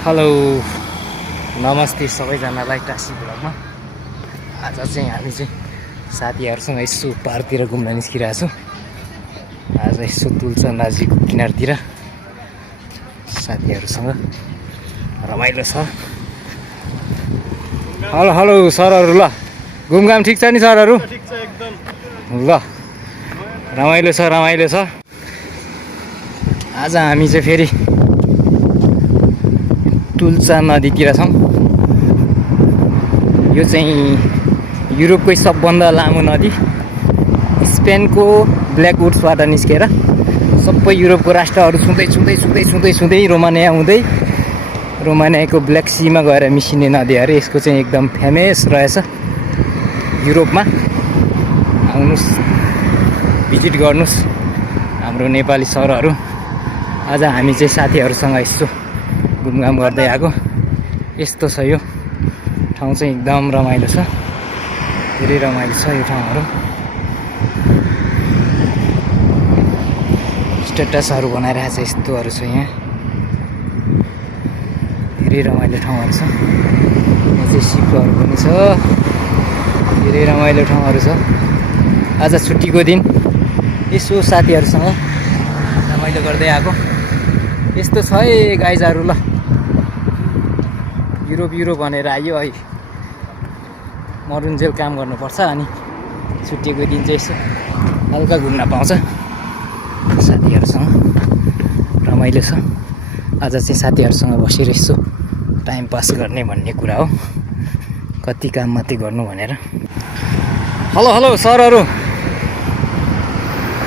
Hello नमस्ते सबैजनालाई टासी ब्लगमा। आज चाहिँ हामी चाहिँ साथीहरूसँग यसो पार्कतिर घुम्न निस्किरहेको छौँ। आज यसो तुल्सा नदीको किनारतिर साथीहरूसँग रमाइलो छ। हेलो हेलो सरहरू, ल घुमघाम ठिक छ नि सरहरू? ल रमाइलो छ रमाइलो छ। आज हामी चाहिँ फेरि तुल्सा नदीतिर छौँ। यो चाहिँ युरोपकै सबभन्दा लामो नदी। स्पेनको ब्ल्याकवुड्सबाट निस्केर सबै युरोपको राष्ट्रहरू छुँदै छुँदै छुँदै छुँदै छुँदै रोमानिया हुँदै रोमानियाको ब्ल्याक सीमा गएर मिसिने नदी अरे। यसको चाहिँ एकदम फेमस रहेछ युरोपमा। आउनुहोस् भिजिट गर्नुहोस् हाम्रो नेपाली सरहरू। आज हामी चाहिँ साथीहरूसँग यसो घुमघाम गर्दै आएको। यस्तो छ यो ठाउँ चाहिँ एकदम रमाइलो छ, धेरै रमाइलो छ यो ठाउँहरू। स्ट्याटसहरू बनाइरहेको छ यस्तोहरू छ यहाँ। धेरै रमाइलो ठाउँहरू छ। यहाँ चाहिँ सिपहरू पनि छ, धेरै रमाइलो ठाउँहरू छ। आज छुट्टीको दिन यसो साथीहरूसँग रमाइलो गर्दै आएको। यस्तो छ है गाइजहरू। ल युरोप युरोप भनेर आयो है, मरुन्जेल काम गर्नुपर्छ अनि छुट्टीको दिन चाहिँ यसो हल्का घुम्न पाउँछ साथीहरूसँग। रमाइलो छ। आज चाहिँ साथीहरूसँग बसेर यसो टाइम पास गर्ने भन्ने कुरा हो, कति काम मात्रै गर्नु भनेर। हेलो हेलो सरहरू,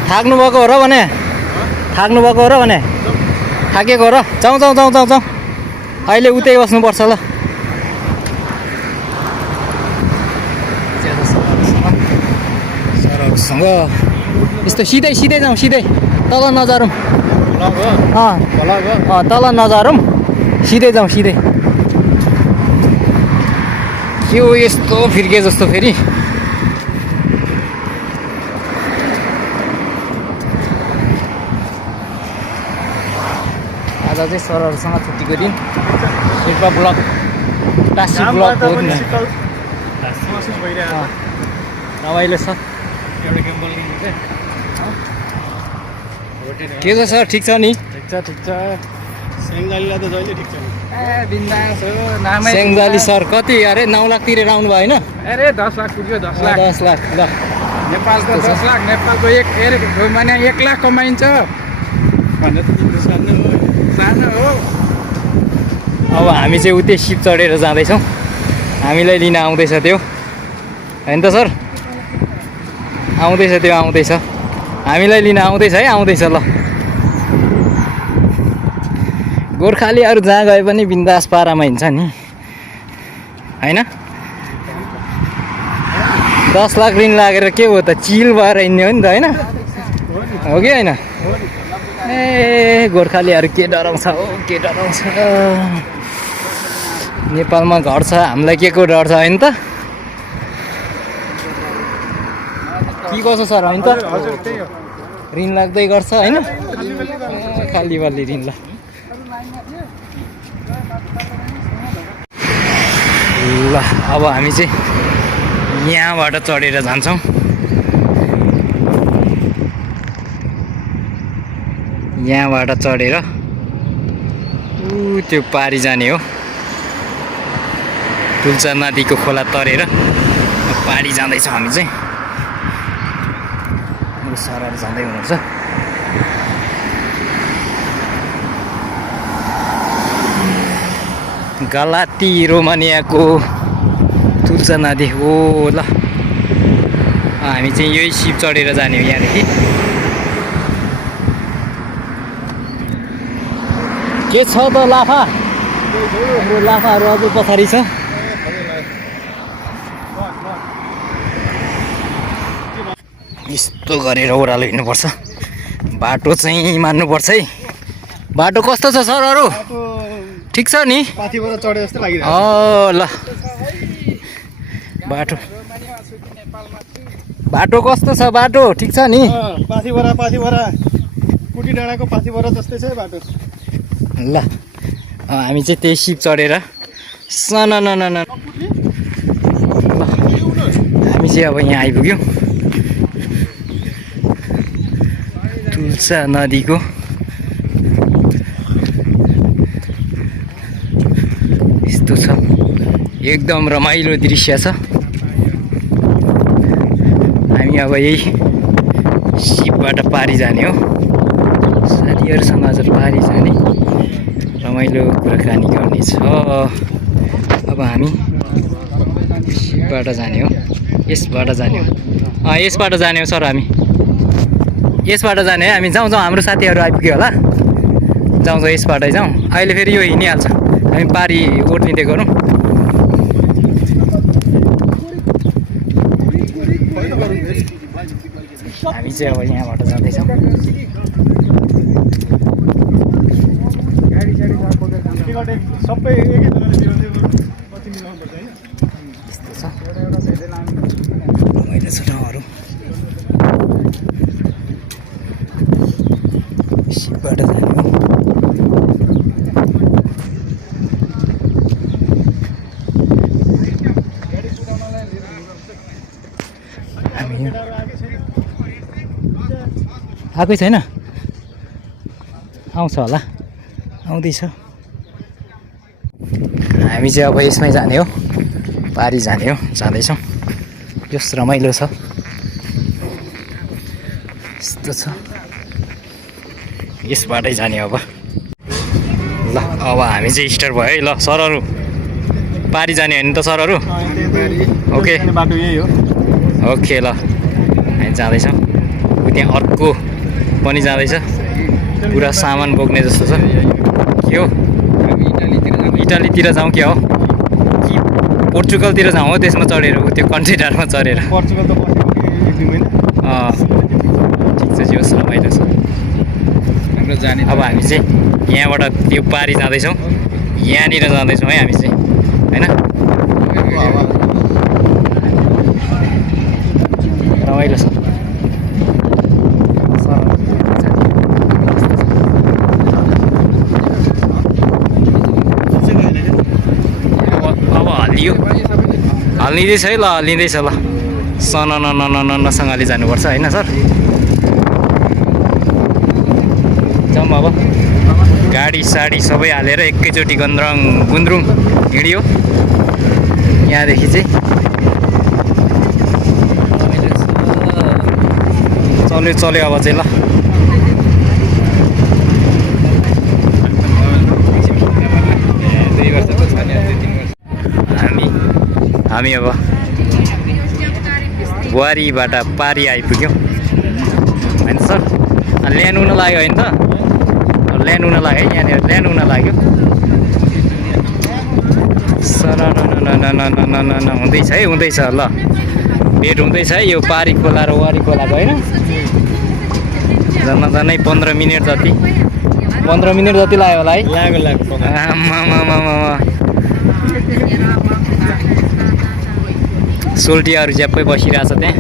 थाक्नुभएको हो र भने? थाक्नुभएको हो र भने? थाकेको हो र? जाउँ जाउँ जाउँ जाउँ जाउँ, अहिले उतै बस्नुपर्छ ल। सरहरूसँग यस्तो सिधै सिधै जाउँ, सिधै तल नजारौँ। तल नजारौँ, सिधै जाउँ सिधै। के हो यस्तो फिर्के जस्तो फेरि? आज चाहिँ सरहरूसँग छुट्टीको दिन शेर्पा ब्लक टासी ब्लक हो नि। रमाइलो छ। के छ सर, ठिक छ नि? ठिक छ ठिक छ। सेङ्गालीलाई त जहिले ठिक छ नि। बिन्दास हो नामै। सेङ्गाली सर कति अरे 9 लाख तिरेर आउनु भयो होइन? अरे 10 लाख पुग्यो। 10 लाख 10 लाख। ल नेपाल त 10 लाख, नेपालको रोमानिया 1 लाख कमाइन्छ भन्ने त सानो हो, सानो हो। अब हामी चाहिँ उतै सिप चढेर जाँदैछौँ। हामीलाई लिन आउँदैछ त्यो, होइन त सर? आउँदैछ त्यो, आउँदैछ। हामीलाई लिन आउँदैछ है, आउँदैछ। ल गोर्खालीहरू जहाँ गए पनि बिन्दास पारामा हिँड्छ नि, होइन? 10 लाख ऋण लागेर के हो त, चिल भएर हिँड्ने हो नि त, होइन? हो कि होइन? ए गोर्खालीहरू के डराउँछ हो, के डराउँछ। नेपालमा घर छ, हामीलाई के को डर छ, होइन त? के कसो सर, होइन त? ऋण लाग्दै गर्छ होइन? खाली बल्ली ऋण। ल अब हामी चाहिँ यहाँबाट चढेर जान्छौँ। यहाँबाट चढेर त्यो पारी जाने हो। तुल्सा नदीको खोला तरेर पारी जाँदैछौँ हामी चाहिँ। मेरो सरहरू जाँदै हुनुहुन्छ। गलाती रोमानियाको तुल्सा नदी हो। ल हामी चाहिँ यही सिप चढेर जाने हो यहाँदेखि। के छ त लाफा? हाम्रो लाफाहरू अझै पछाडि छ। यस्तो गरेर ओह्रालो हिँड्नुपर्छ। बाटो चाहिँ मान्नुपर्छ है। बाटो कस्तो छ सरहरू? ठिक छ नि? पाथिबाट चढे जस्तो लागिरहेको छ। ल बाटो बाटो कस्तो छ? बाटो ठिक छ नि? पाथिबाट कुटी डाँडाको पाथिबाट जस्तै छ बाटो। ल हामी चाहिँ त्यही सिप चढेर सनननन हामी चाहिँ अब यहाँ आइपुग्यौँ तुलसा नदीको यस्तो छ एकदम रमाइलो दृश्य छ हामी अब यही सिपबाट पारी जाने हो साथीहरूसँग आज पारी जाने रमाइलो कुराकानी गर्ने छ अब हामी सिपबाट जाने हो यसबाट जाने हो यसबाट जाने हो सर हामी यसबाट जाने है हामी जाउँ हाम्रो साथीहरू आइपुग्यो होला जाउँ यसबाटै जाउँ अहिले फेरि यो हिँडिहाल्छ हामी पारी ओर्लिँदै गरौँ हामी चाहिँ अब यहाँबाट जाँदैछौँ सबै यस्तो छ रमाइलो छ ठाउँहरू सिपबाट जाने हो हामी आएकै छैन आउँछ होला आउँदैछ हामी चाहिँ अब यसमै जाने हो पारी जाने हो जाँदैछौँ यस रमाइलो छ यस्तो छ यसबाटै जाने अब ल अब हामी चाहिँ स्टार्ट भयो है ल सरहरू पारी जाने होइन त सरहरू ओके बाटो यही हो ओके ल हामी जाँदैछौँ त्यहाँ अर्को पनि जाँदैछ पुरा सामान बोक्ने जस्तो छ के हो इटालीतिर जाउँ क्या हो कि पोर्चुगलतिर जाउँ हो त्यसमा चढेर त्यो कन्टेनरमा चढेर पोर्चुगल त ठिक छ जे होस् रमाइलो छ हाम्रो जाने अब हामी चाहिँ यहाँबाट त्यो पारी जाँदैछौँ यहाँनिर जाँदैछौँ है हामी चाहिँ होइन रमाइलो छ अब हल्लियो हल्लिँदैछ है ल हल्लिँदैछ ल सननननसँगले जानुपर्छ होइन सर जाउँ अब गाडी साडी सबै हालेर एकैचोटि गुन्द्रुङ हिँड्यो यहाँदेखि चाहिँ चल्यो अब चाहिँ ल हामी अब बुहारीबाट पारी आइपुग्यौँ होइन सर ल्यान्ड हुन लाग्यो होइन त ल्यान्ड हुन लाग्यो है यहाँनिर ल्यान्ड हुन लाग्यो सर हुँदैछ है हुँदैछ ल भेट हुँदैछ है यो पारी खोला र वारी खोलाको होइन झन्नै 15 मिनट जति 15 मिनट जति लाग्यो होला है लाग्यो सोल्टियाहरू ज्याप्पै बसिरहेछ त्यहाँ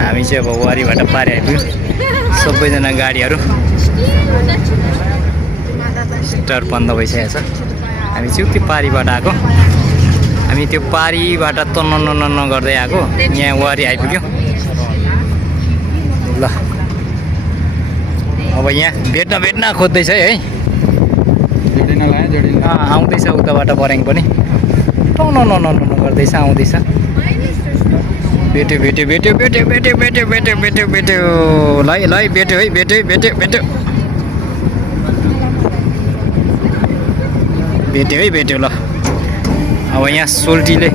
हामी चाहिँ अब वारीबाट पारी आइपुग्यौँ सबैजना गाडीहरू स्टार बन्द भइसकेको छ हामी चाहिँ त्यो पारीबाट आएको हामी त्यो पारीबाट तन्न गर्दै आएको यहाँ वारी आइपुग्यौँ ल अब यहाँ भेट्न खोज्दैछ है आउँदैछ उताबाट बर्याङ पनि न गर्दैछ आउँदैछ भेट्यो ल भेट्यो है भेट्यो ल अब यहाँ सोल्टीले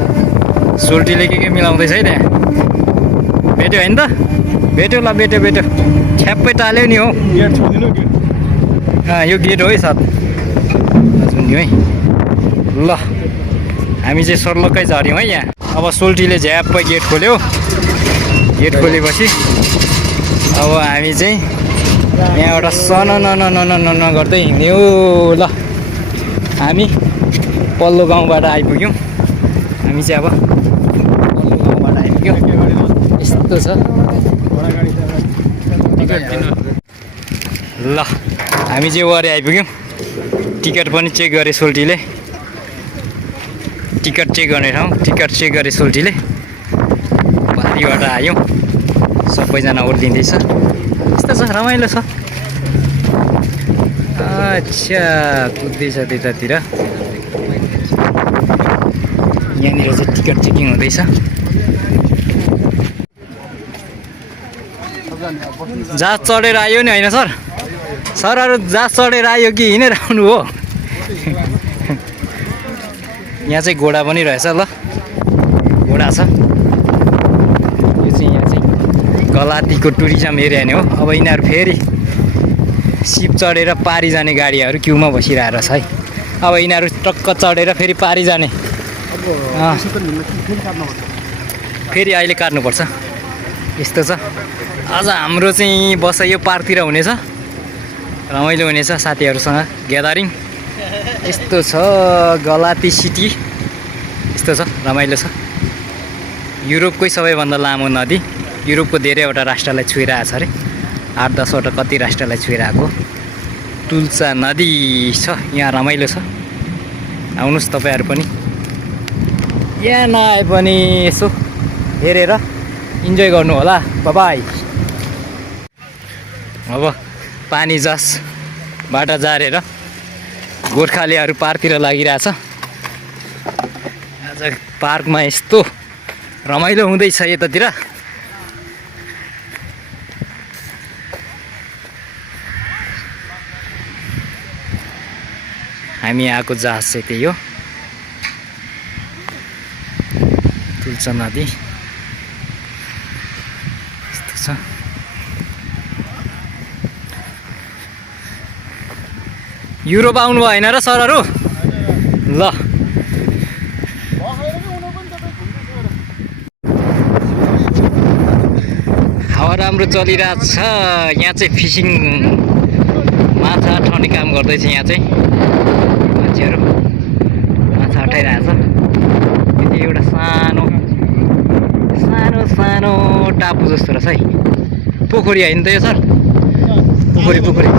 के मिलाउँदैछ है त्यहाँ भेट्यो होइन त भेट्यो ल भेट्यो ठ्याप्पै टाल्यो नि हो यो गेट हो है साथ नि है ल हामी चाहिँ सर्लक्कै झऱ्यौँ है यहाँ अब सोल्टीले झ्याप्पै गेट खोल्यो गेट खोलेपछि अब हामी चाहिँ यहाँबाट सनननननन गर्दै हिँड्यौँ ल हामी पल्लो गाउँबाट आइपुग्यौँ हामी चाहिँ अब पल्लो गाउँबाट आइपुग्यौँ यस्तो छ ल हामी चाहिँ वरे आइपुग्यौँ टिकट पनि चेक गरे सोल्टीले टिकट चेक गर्ने ठाउँ टिकट चेक गरे सोल्टीले पारीबाट आयौँ सबैजना ओर्लिँदैछ यस्तो छ रमाइलो छ अच्छा कुद्दैछ त्यतातिर यहाँनिर चाहिँ टिकट चेकिङ हुँदैछ जहाज चढेर आयो नि होइन सर सरहरू जहाज चढेर आयो कि हिँडेर आउनु हो यहाँ चाहिँ घोडा पनि रहेछ ल घोडा छ यो चाहिँ यहाँ चाहिँ गलातीको टुरिज्म एरिया नै हो अब यिनीहरू फेरि सिप चढेर पारी जाने गाडीहरू क्युमा बसिरहेको छ है अब यिनीहरू टक्क चढेर फेरि पारी जाने फेरि अहिले काट्नुपर्छ यस्तो छ आज हाम्रो चाहिँ बसाइ यो पार्कतिर हुनेछ रमाइलो हुनेछ साथीहरूसँग ग्यादरिङ यस्तो छ गलाती सिटी यस्तो छ रमाइलो छ युरोपकै सबैभन्दा लामो नदी युरोपको धेरैवटा राष्ट्रलाई छुइरहेको छ अरे 8-10वटा कति राष्ट्रलाई छुइरहेको टुल्चा नदी छ यहाँ रमाइलो छ आउनुहोस् तपाईँहरू पनि यहाँ नआए पनि यसो हेरेर इन्जोय गर्नु होला बाइ अब पानी जहाजबाट झारेर गोर्खालीहरू पार्कतिर लागिरहेछ आज पार्कमा यस्तो रमाइलो हुँदैछ यतातिर हामी आएको जहाज चाहिँ त्यही हो तुल्सा नदी यस्तो छ युरोप आउनु भएन र सरहरू ल हावा राम्रो चलिरहेको छ यहाँ चाहिँ फिसिङ माछा ठन्ने काम गर्दैछ यहाँ चाहिँ मान्छेहरू माछा अठाइरहेछ यो चाहिँ एउटा सानो सानो सानो टापु जस्तो रहेछ है पोखरी होइन त यो सर पोखरी पोखरी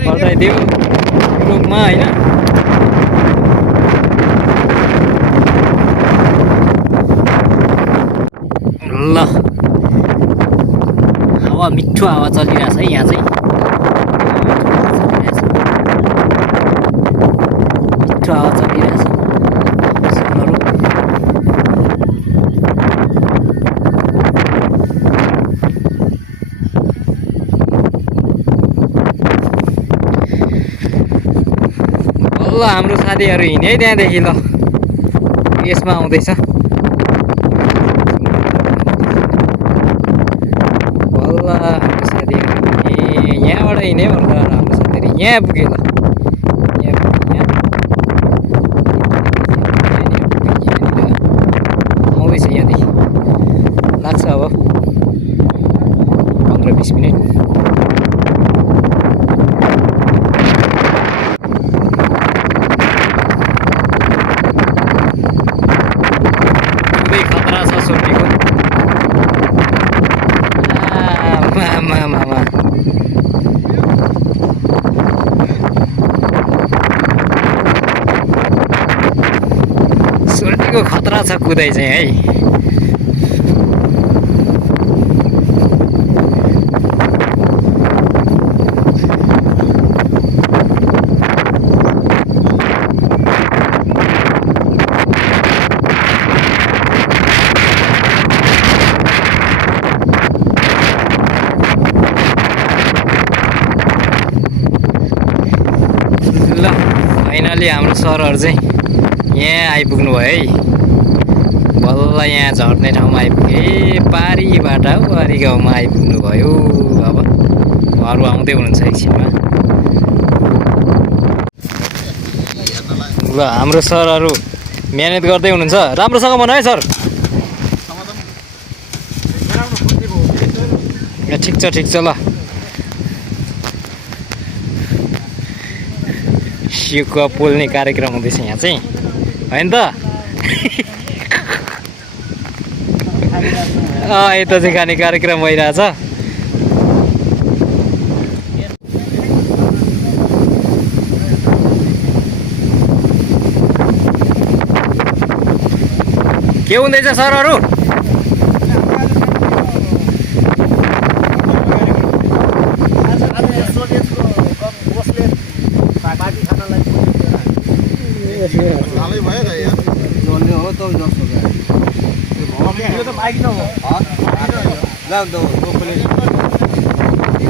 पल्टाइदियो युरोपमा होइन ल हावा मिठो हावा चलिरहेछ है यहाँ चाहिँ मिठो हावा चलिरहेछ ल हाम्रो साथीहरू हिँडे त्यहाँदेखि ल यसमा आउँदैछ बल्ल हाम्रो साथीहरू ए यहाँबाट हिँड्यो भन्दा हाम्रो साथीहरू यहाँ पुग्यो ल यहाँ आउँदैछ यहाँदेखि लाग्छ अब 15-20 मिनट सोल्टीको खतरा छ कुदाइ चाहिँ है ल फाइनली हाम्रो सरहरू चाहिँ यहाँ आइपुग्नु भयो है बल्ल यहाँ झर्ने ठाउँमा आइपुगे पारीबाट वारी गाउँमा आइपुग्नु भयो अब अरू आउँदै हुनुहुन्छ एकछिनमा ल हाम्रो सरहरू मेहनत गर्दै हुनुहुन्छ राम्रोसँग भन है सर ठिक छ ल सिकुवा पोल्ने कार्यक्रम हुँदैछ यहाँ चाहिँ होइन त यता चाहिँ खाने कार्यक्रम भइरहेछ के हुँदैछ सरहरू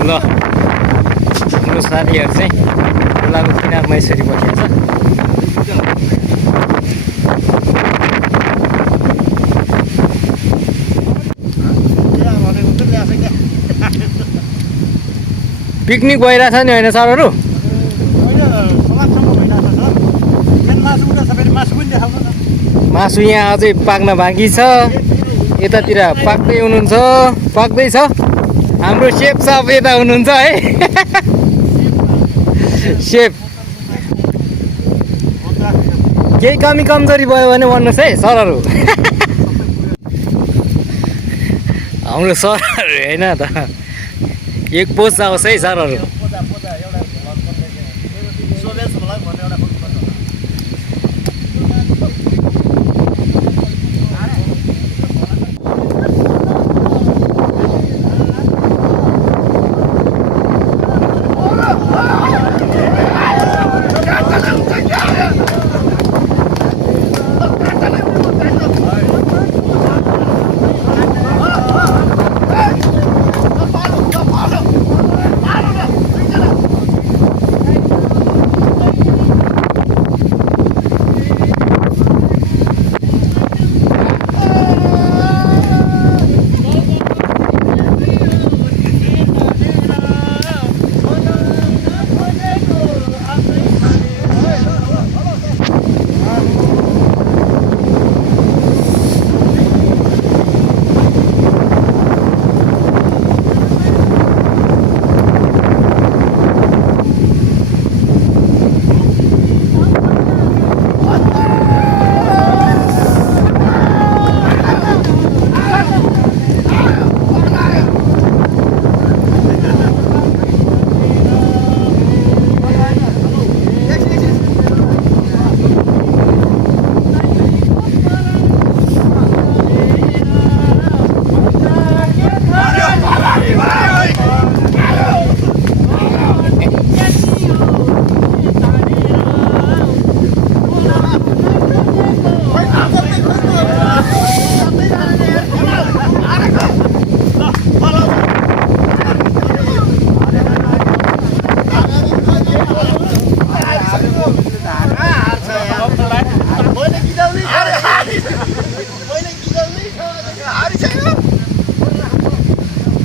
ल हाम्रो साथीहरू चाहिँ खोलाको किनारमा यसरी बसेको पिकनिक भइरहेछ नि होइन सरहरू मासु यहाँ अझै पाक्न बाँकी छ यतातिर पाक्दै हुनुहुन्छ पाक्दैछ हाम्रो सेफ साहब यता हुनुहुन्छ है सेफ केही कमी कमजोरी भयो भने भन्नुहोस् है सरहरू हाम्रो सरहरू होइन त एक पोस्ट आओस् है सरहरू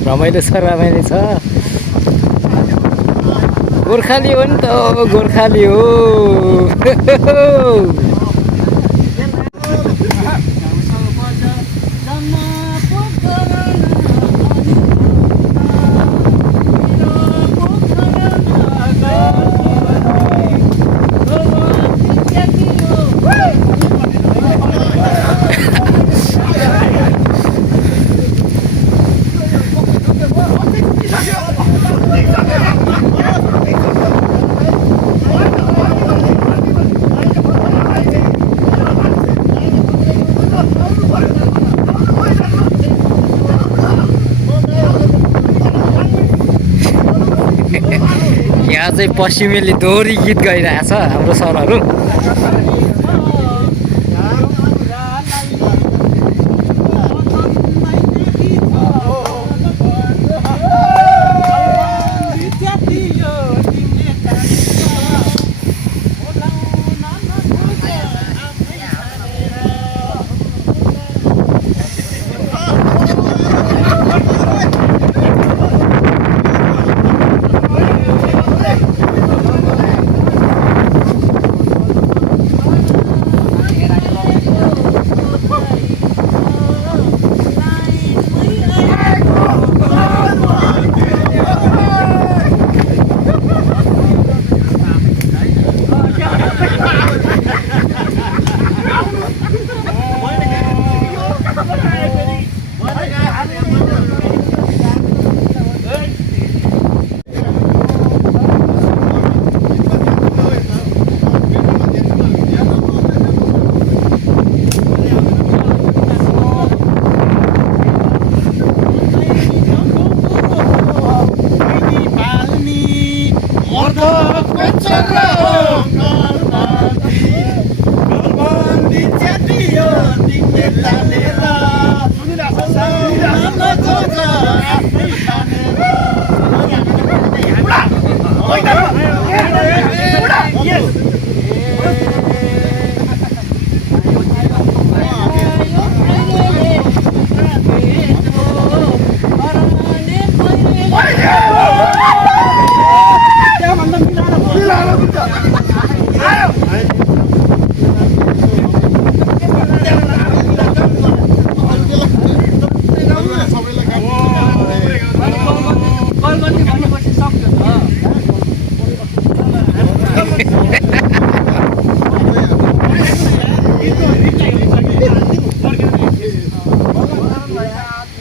रमाइलो छ रमाइलो छ गोर्खाली हो नि त गोर्खाली हो यहाँ चाहिँ पश्चिमेली दोहोरी गीत गाइरहेछ हाम्रो सरहरू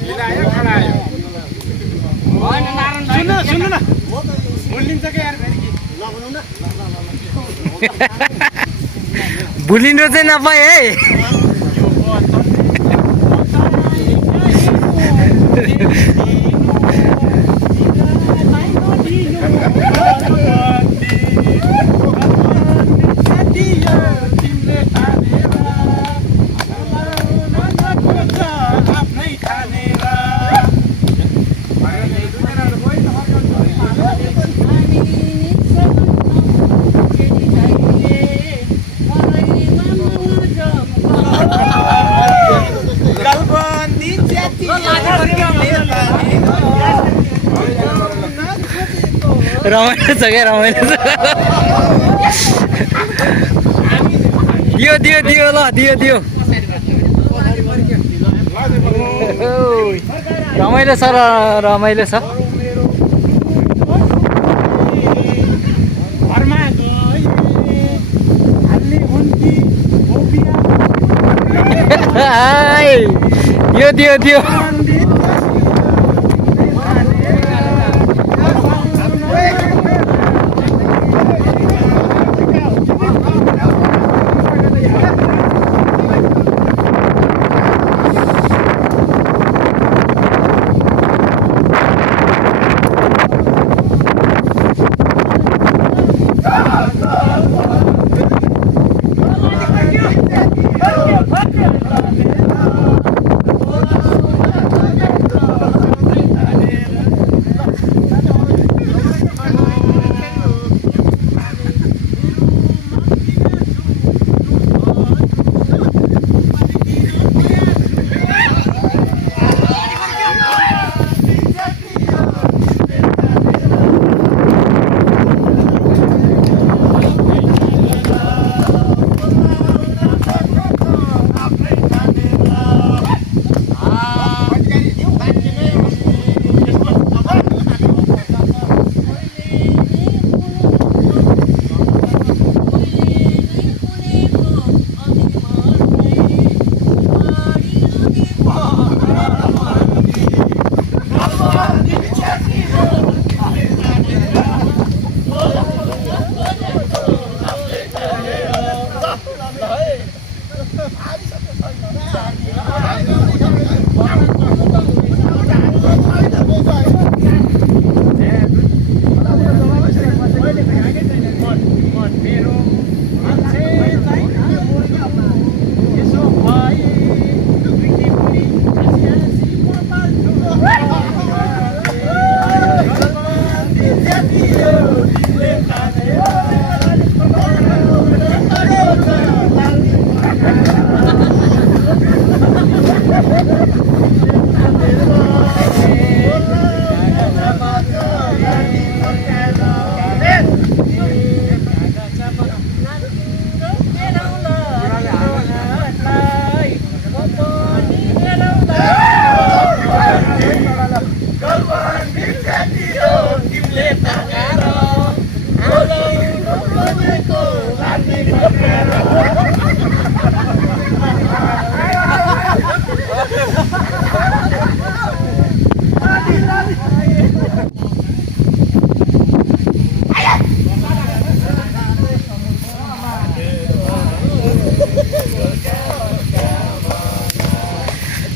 मिलायो खडायो सुन्नु न भुलिन्छ के यार फेरि भुलिनु चाहिँ नपाए है रमाइलो छ क्या रमाइलो छ दियो ल दियो रमाइलो छ रमाइलो छ दियो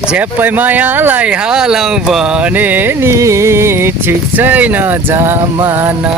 झ्याप्पै मायालाई हालौँ भने नि ठिक छैन जमाना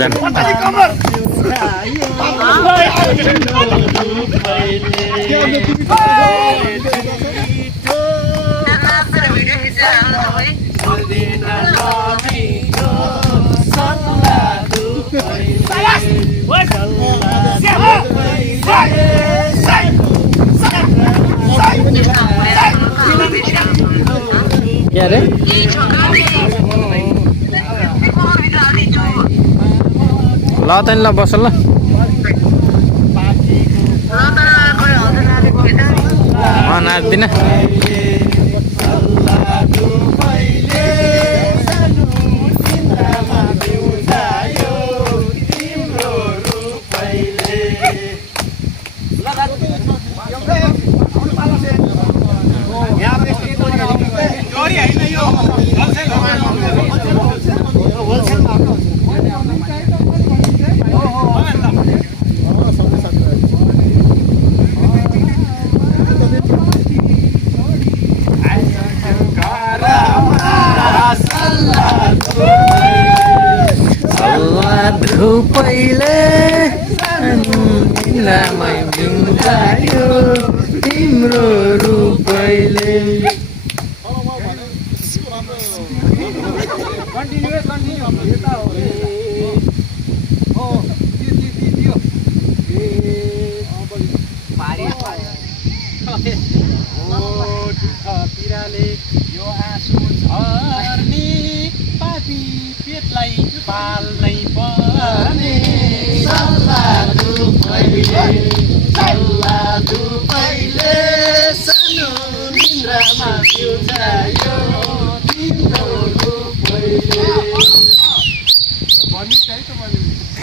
जान क्या रे ल त ल बस ल नाच्दिन पहिले तिम्रो रूपैले यो आँसु झर्ने पापी पेटलाई पाल्नै पर्ने सानो निन्द्रामा पिउजायो तिम्रो रूपैले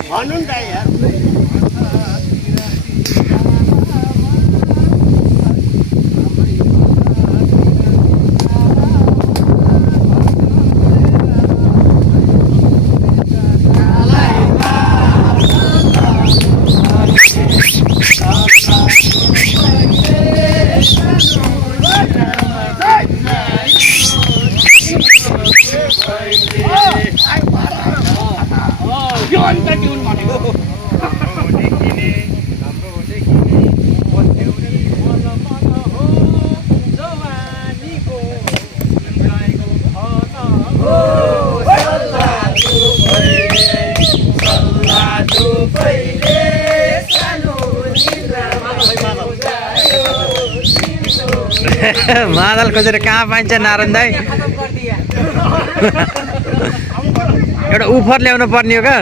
भन्नु नि त यार मादल खोजेर कहाँ पाइन्छ नारायण दाई एउटा उफर ल्याउनु पर्ने हो क्या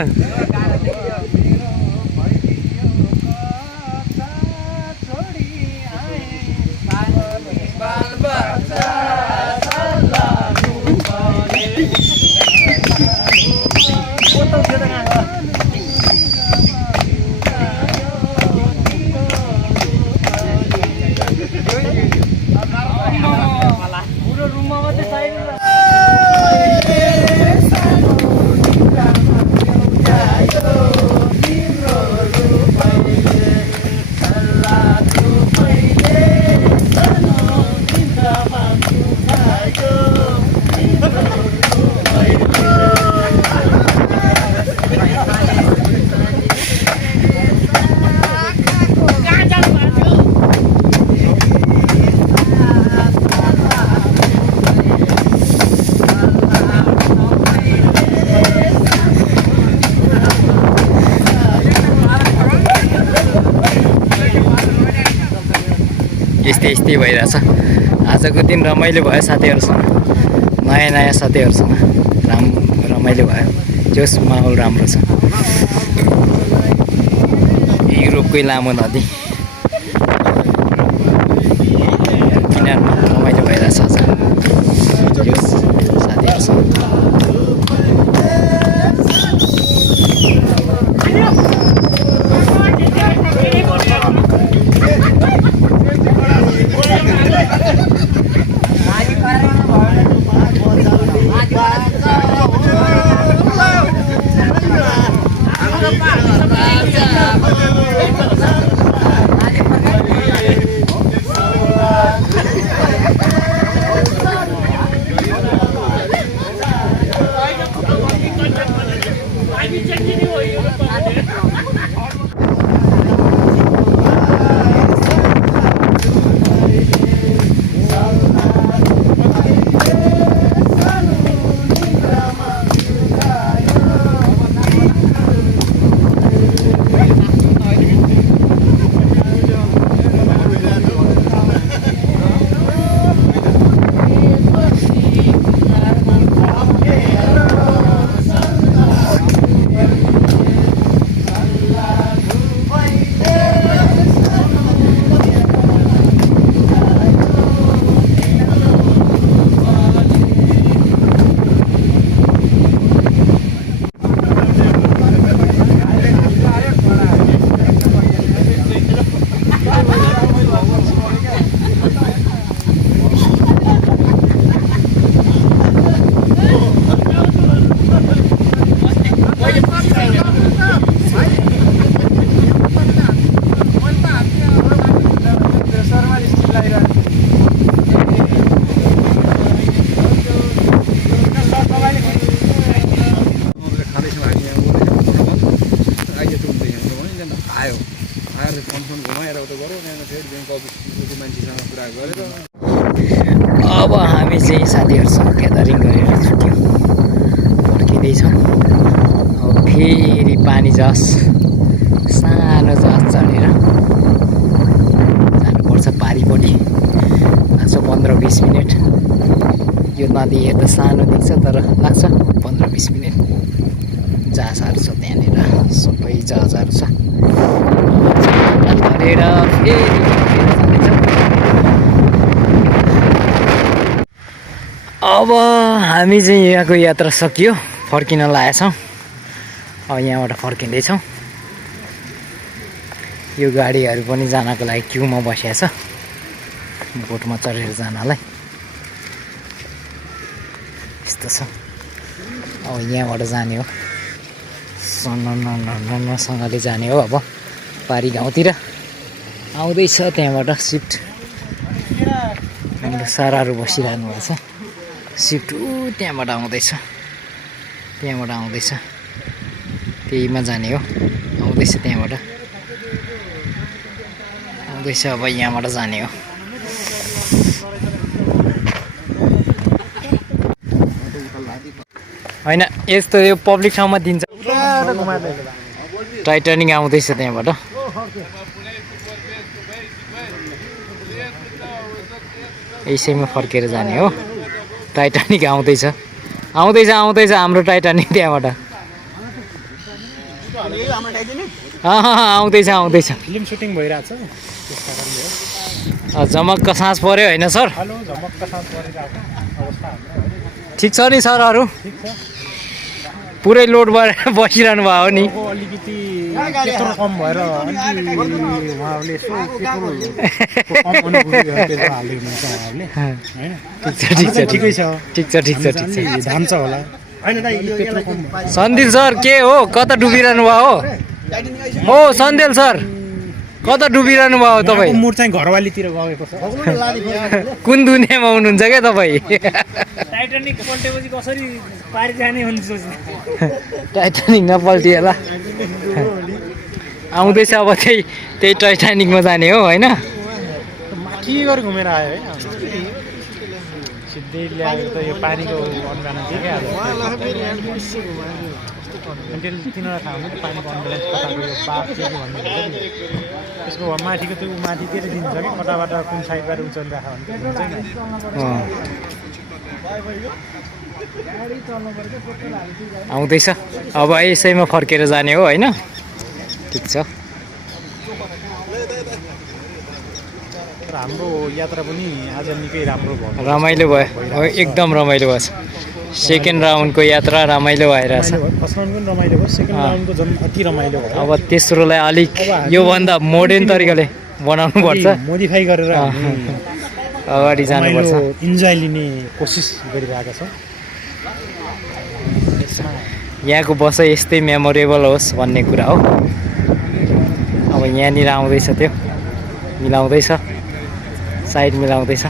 यस्तै भइरहेछ आजको दिन रमाइलो भयो साथीहरूसँग नयाँ साथीहरूसँग रमाइलो भयो जोस माहौल राम्रो छ युरोपकै लामो नदी किनारमा रमाइलो भइरहेछ आज जोस साथीहरूसँग हामी चाहिँ साथीहरूसँग ग्यादरिङ गरेर छुट्यौँ फर्किँदैछौँ। अब फेरि पानी जहाज सानो जहाज चढेर जानुपर्छ पारिपट्टि। लाग्छ 15-20 मिनट। यो नदी हेर्दा सानो देख्छ तर लाग्छ 15-20 मिनट। जहाजहरू छ त्यहाँनिर, सबै जहाजहरू छ। चढेर फेरि जाँदैछौँ। अब हामी चाहिँ यहाँको यात्रा सकियो, फर्किन लागेछौँ। अब यहाँबाट फर्किँदैछौँ। यो गाडीहरू पनि जानको लागि क्युमा बसेको छ बोटमा चढेर जानलाई। यस्तो छ। अब यहाँबाट जाने हो, सन्नसँगले जाने हो। अब पारी गाउँतिर आउँदैछ त्यहाँबाट सिफ्ट। साराहरू बसिरहनु भएको छ। सिफ्ट त्यहाँबाट आउँदैछ, त्यहाँबाट आउँदैछ, त्यहीमा जाने हो। आउँदैछ त्यहाँबाट आउँदैछ। अब यहाँबाट जाने हो। होइन यस्तो यो पब्लिक ठाउँमा दिन्छ। टाइटानिक आउँदैछ त्यहाँबाट। यसैमा फर्केर जाने हो। टाइटानिक आउँदैछ आउँदैछ आउँदैछ हाम्रो टाइटानिक त्यहाँबाट। आउँदैछ आउँदैछ। फिल्म सुटिङ भइरहेछ। झमक्क सास पर्यो होइन सर? ठिक छ नि सरहरू? पुरै लोड भएर बसिरहनु भयो हो नि? अलिकति पेट्रोल कम भएर उहाँहरूले ठिकै छ ठिक छ ठिक छ ठिक छ। धान्छ होला। सन्दिल सर के हो, कता डुबिरहनु भयो हो? सन्देल सर कता डुबिरहनु भयो तपाईँ? मुड चाहिँ घरवालीतिर गएको छ। कुन दुनियाँमा हुनुहुन्छ क्या तपाईँ? टाइटानिक पल्टेपछि कसरी पारी जाने हुन्छ सोच्ने। टाइटानिक नपल्टिएला। आउँदैछ अब त्यही टाइटानिकमा जाने हो होइन? के गरी घुमेर आयो है? सिधै ल्याएर त यो पानीको अनुदान देखिहाल्छ। तिनीहरूलाई थाहा हुन्छ पानीको अनुदान कताको यो बाफ के भन्ने त्यसको माथिको त्यो माथितिर दिन्छ कि कताबाट कुन साइडबाट उचाल्नु राख भने हुन्छ नि। आउँदैछ अब यसैमा फर्केर जाने हो होइन? ठिक छ। हाम्रो यात्रा पनि आज निकै राम्रो भयो। रमाइलो भयो, एकदम रमाइलो भयो। सेकेन्ड राउन्डको यात्रा रमाइलो भइरहेछ। फर्स्ट राउन्ड पनि रमाइलो भयो, सेकेन्ड राउन्डको झन् अति रमाइलो भयो। अब तेस्रोलाई अलिक योभन्दा मोडर्न तरिकाले बनाउनु पर्छ, मोडिफाई गरेर अगाडि जानुपर्छ। इन्जोय लिने कोसिस गरिरहेका छौँ। यहाँको बसाइ यस्तै मेमोरेबल होस् भन्ने कुरा हो। अब यहाँनिर आउँदैछ, त्यो मिलाउँदैछ, साइड मिलाउँदैछ।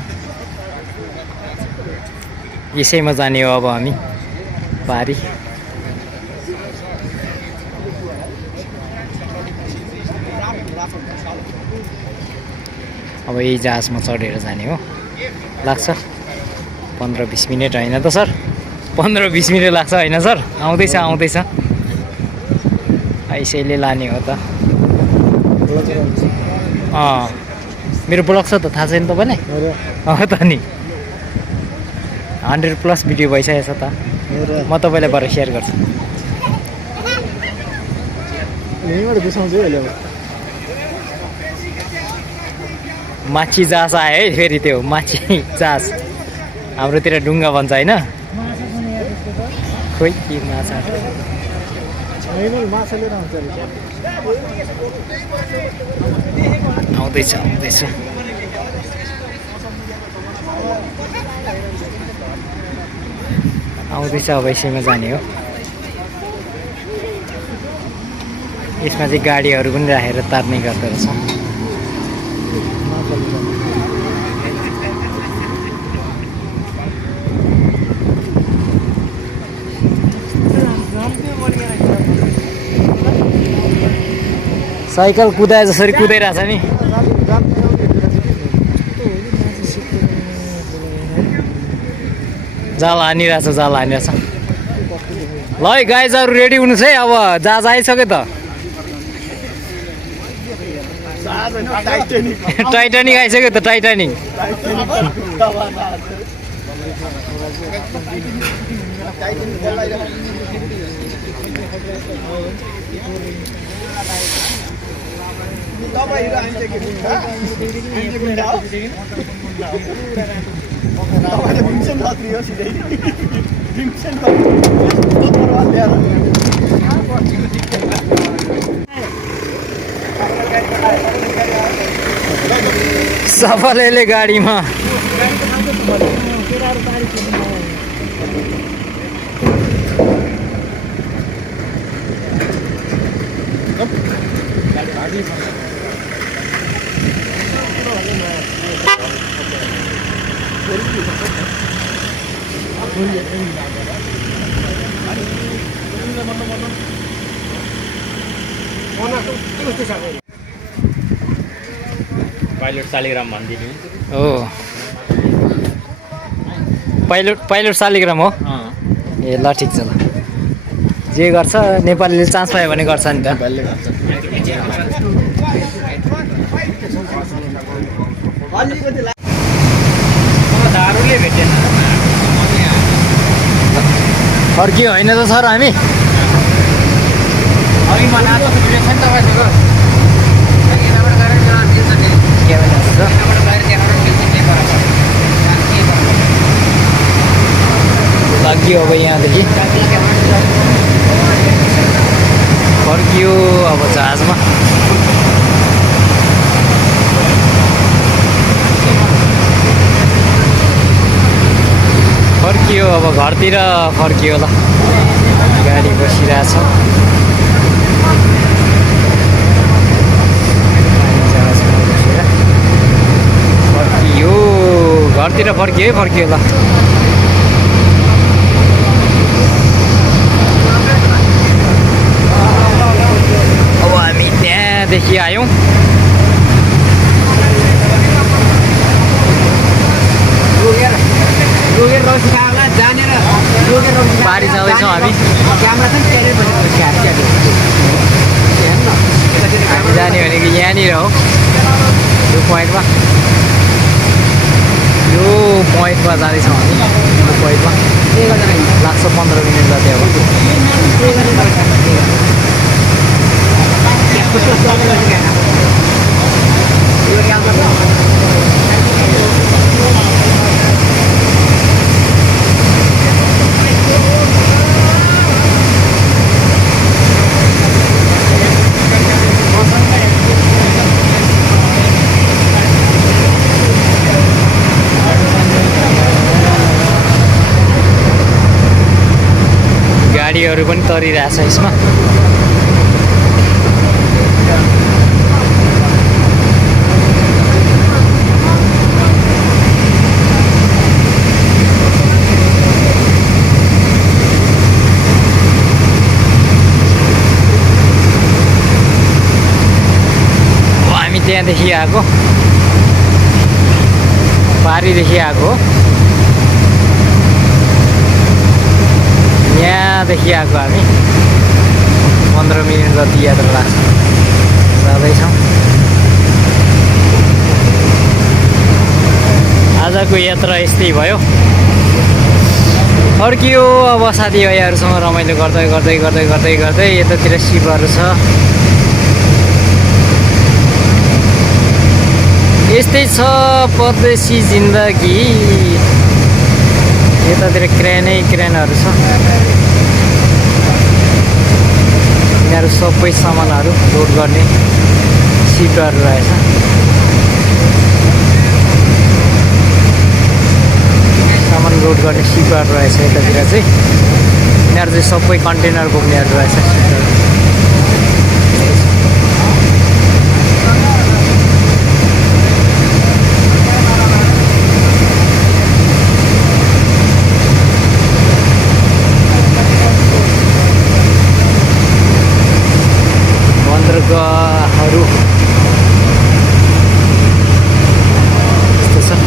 यसैमा जाने हो अब हामी पारी। अब यही जहाजमा चढेर जाने हो। लाग्छ 15-20 मिनट होइन त सर? 15-20 मिनट लाग्छ होइन सर? आउँदैछ आउँदैछ। यसैले लाने हो त। मेरो ब्लग छ त, थाहा छैन तपाईँलाई? त नि 100+ भिडियो भइसकेको छ त। म तपाईँलाई भएर सेयर गर्छु। माछी जहाज आयो है फेरि, त्यो माछी जहाज हाम्रोतिर डुङ्गा भन्छ होइन? खोइ के माछा आउँदैछ आउँदैछ। आउँदैछ अब यसैमा जाने हो। यसमा चाहिँ गाडीहरू पनि राखेर तार्ने गर्दो रहेछ। साइकल कुदाए जसरी कुदाइरहेछ नि। जाल हानिरहेछ जाल हानिरहेछ ल है गाइजहरू रेडी हुनुहोस् है अब जहाज आइसक्यो त टाइटानिक आइसक्यो त टाइटानिक सबैले गाडीमा पाइलट शालिग्राम भनिदिनु हो पाइलट शालिग्राम हो ए ल ठिक छ ल जे गर्छ नेपालीले चान्स पायो भने गर्छ नि त दारुले भेटेन फर्कियो होइन त सर हामी अघि मनाएको भिडियो छ नि तपाईँको लाग्यो अब यहाँदेखि फर्कियो अब जहाजमा फर्कियो अब घरतिर फर्कियो ल गाडी बसिरहेछ फर्कियो घरतिर फर्कियो है फर्कियो ल अब हामी त्यहाँदेखि आयौँ पारी जाँदैछौँ हामी हामी जाने भनेको यहाँनिर हो यो पोइन्टमा जाँदैछौँ हामी यो पोइन्टमा लाग्छ 15 मिनट जति गाडीहरू पनि तरिरहेछ यसमा हामी त्यहाँदेखि आएको पारीदेखि आएको यहाँदेखि आएको हामी 15 मिनट जति यात्रा लाग्छ जाँदैछौँ आजको यात्रा यस्तै भयो फर्कियो अब साथीभाइहरूसँग रमाइलो गर्दै गर्दै गर्दै गर्दै गर्दै यतातिर सिपहरू छ यस्तै छ परदेशी जिन्दगी यतातिर क्रेनहरू छ यिनीहरू सबै सामानहरू लोड गर्ने सिपहरू रहेछ सामान लोड गर्ने सिपहरू रहेछ यतातिर चाहिँ यिनीहरू चाहिँ सबै कन्टेनर बोक्नेहरू रहेछ सिपहरू बन्दरगाहहरू यस्तो छ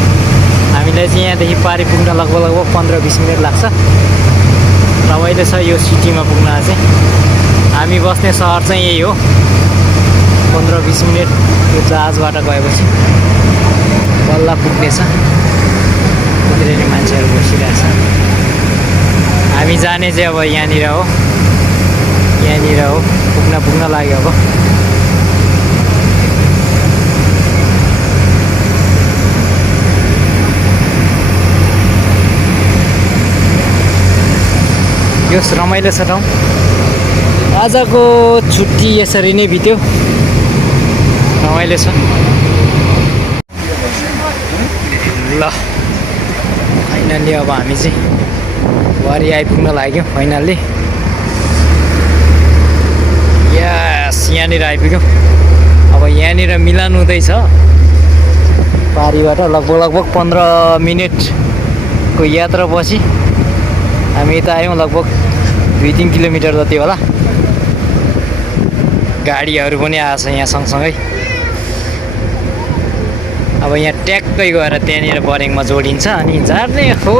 हामीलाई चाहिँ यहाँदेखि पारी पुग्न लगभग 15-20 मिनट लाग्छ। रमाइलो छ यो सिटीमा पुग्न चाहिँ। हामी बस्ने सहर चाहिँ यही हो। 15-20 मिनट यो जहाजबाट गएपछि बल्ल पुग्नेछ। कुद्रेर मान्छेहरू बसिरहेछ। हामी जाने चाहिँ अब यहाँनिर हो, यहाँनिर हो। पुग्न लाग्यो अब। यो रमाइलो छ ठाउँ। आजको छुट्टी यसरी नै बित्यो। रमाइलो छ। ल फाइनल्ली अब हामी चाहिँ वारी आइपुग्न लाग्यो फाइनल्ली। यस यहाँनिर आइपुग्यो। अब यहाँनिर मिलान हुँदैछ पारीबाट। लगभग 15 मिनटको यात्रापछि हामी यता आयौँ। लगभग 2-3 किलोमिटर जति होला। गाडीहरू पनि आएछ यहाँ सँगसँगै। अब यहाँ ट्याक्कै गएर त्यहाँनिर बरेङमा जोडिन्छ अनि झार्ने हो।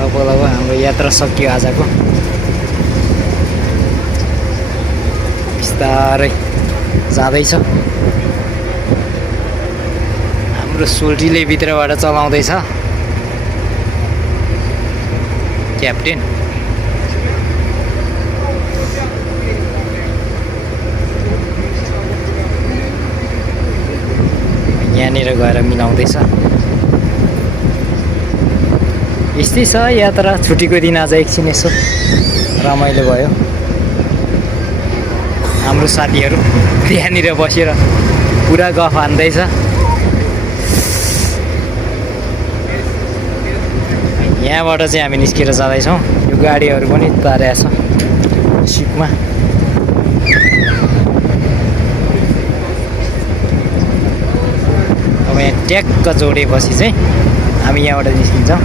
लगभग हाम्रो यात्रा सकियो आजको। बिस्तारै जाँदैछ। हाम्रो सोल्टीले भित्रबाट चलाउँदैछ क्याप्टेन। यहाँनिर गएर मिलाउँदैछ। यस्तै छ यात्रा। छुट्टीको दिन आज एकछिन यसो रमाइलो भयो। हाम्रो साथीहरू त्यहाँनिर बसेर पुरा गफ हान्दैछ। यहाँबाट चाहिँ हामी निस्केर जाँदैछौँ। यो गाडीहरू पनि तारेको छ सिपमा। अब यहाँ ट्याक्क जोडेपछि चाहिँ हामी यहाँबाट निस्किन्छौँ।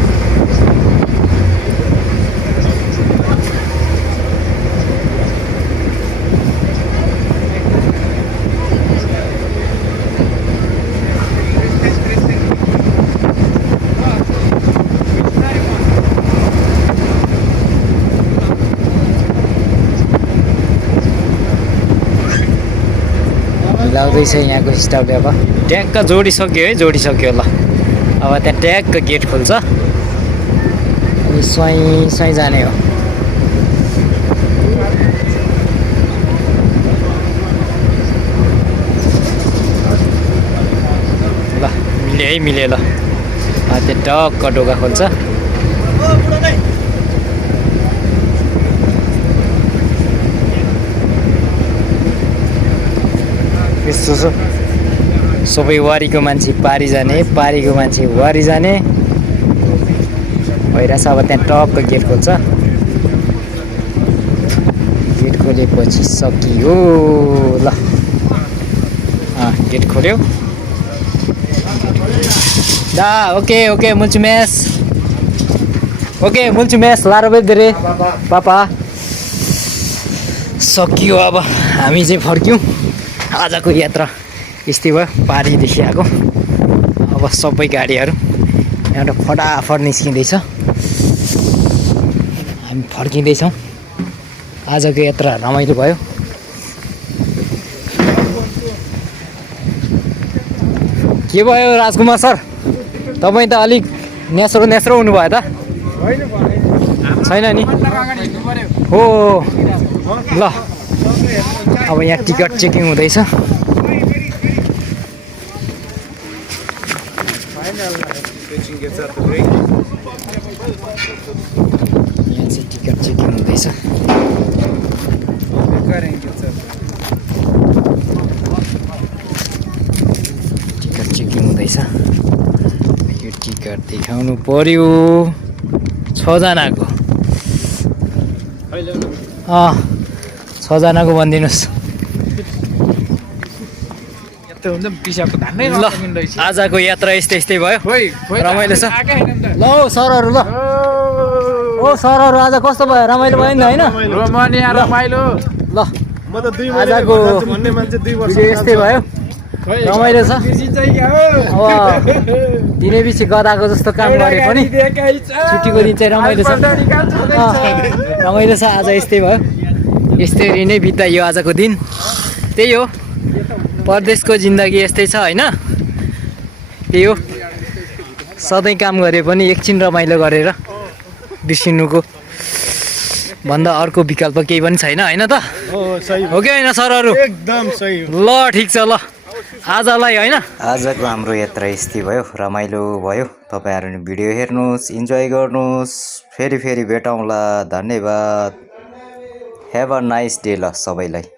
लाउँदैछ यहाँको स्टाफले। अब ट्याक्क जोडिसक्यो है, जोडिसक्यो। ल अब त्यहाँ ट्याक्क गेट खोल्छ अनि स्वाइँ स्वाइँ जाने हो। ल मिल्यो है, मिल्यो। ल त्यहाँ टक्क ढोका खोल्छ। यस्तो छ। सबै वारीको मान्छे पारी जाने, पारीको मान्छे वारी जाने भइरहेछ। अब त्यहाँ टक्क गेट खोल्छ। गेट खोलेपछि सकियो। ल गेट खोल्यो। दा ओके ओके मुल्छु मेस। ओके मुल्छु मेस लारो बेदरे पापा। सकियो। अब हामी चाहिँ फर्क्यौँ। आजको यात्रा यस्तै भयो। पारीदेखि आएको। अब सबै गाडीहरू यहाँबाट फटाफट निस्किँदैछ। हामी फर्किँदैछौँ। आजको यात्रा रमाइलो भयो। के भयो राजकुमार सर, तपाईँ त अलिक नेस्रो हुनुभयो त? छैन नि हो। ल अब यहाँ टिकट चेकिङ हुँदैछ। यहाँ चाहिँ टिकट चेकिङ हुँदैछ। टिकट चेकिङ हुँदैछ। यो टिकट देखाउनु पर्यो 6 जनाको। 6 जनाको भनिदिनुहोस्। ल आजको यात्रा यस्तै भयो। रमाइलो छ। ल सरहरू, ल ओ सरहरू आज कस्तो भयो? रमाइलो भयो नि होइन? रमाइलो। ल आजको भिडियो यस्तै भयो। रमाइलो छ अब दिनै पछि गदाको जस्तो काम गरे पनि छुट्टीको दिन चाहिँ रमाइलो छ रमाइलो छ आज यस्तै भयो यस्तरी नै बिताइयो आजको दिन त्यही हो परदेशको जिन्दगी यस्तै छ होइन त्यही हो सधैँ काम गरे पनि एकछिन रमाइलो गरेर बिर्सिनुको भन्दा अर्को विकल्प केही पनि छैन होइन त हो कि होइन सरहरू एकदम सही ल ठिक छ ल आजलाई होइन आजको हाम्रो यात्रा यस्तै भयो रमाइलो भयो तपाईँहरू भिडियो हेर्नुहोस् इन्जोय गर्नुहोस् फेरि भेटौँला धन्यवाद हेभ अ नाइस डे ल सबैलाई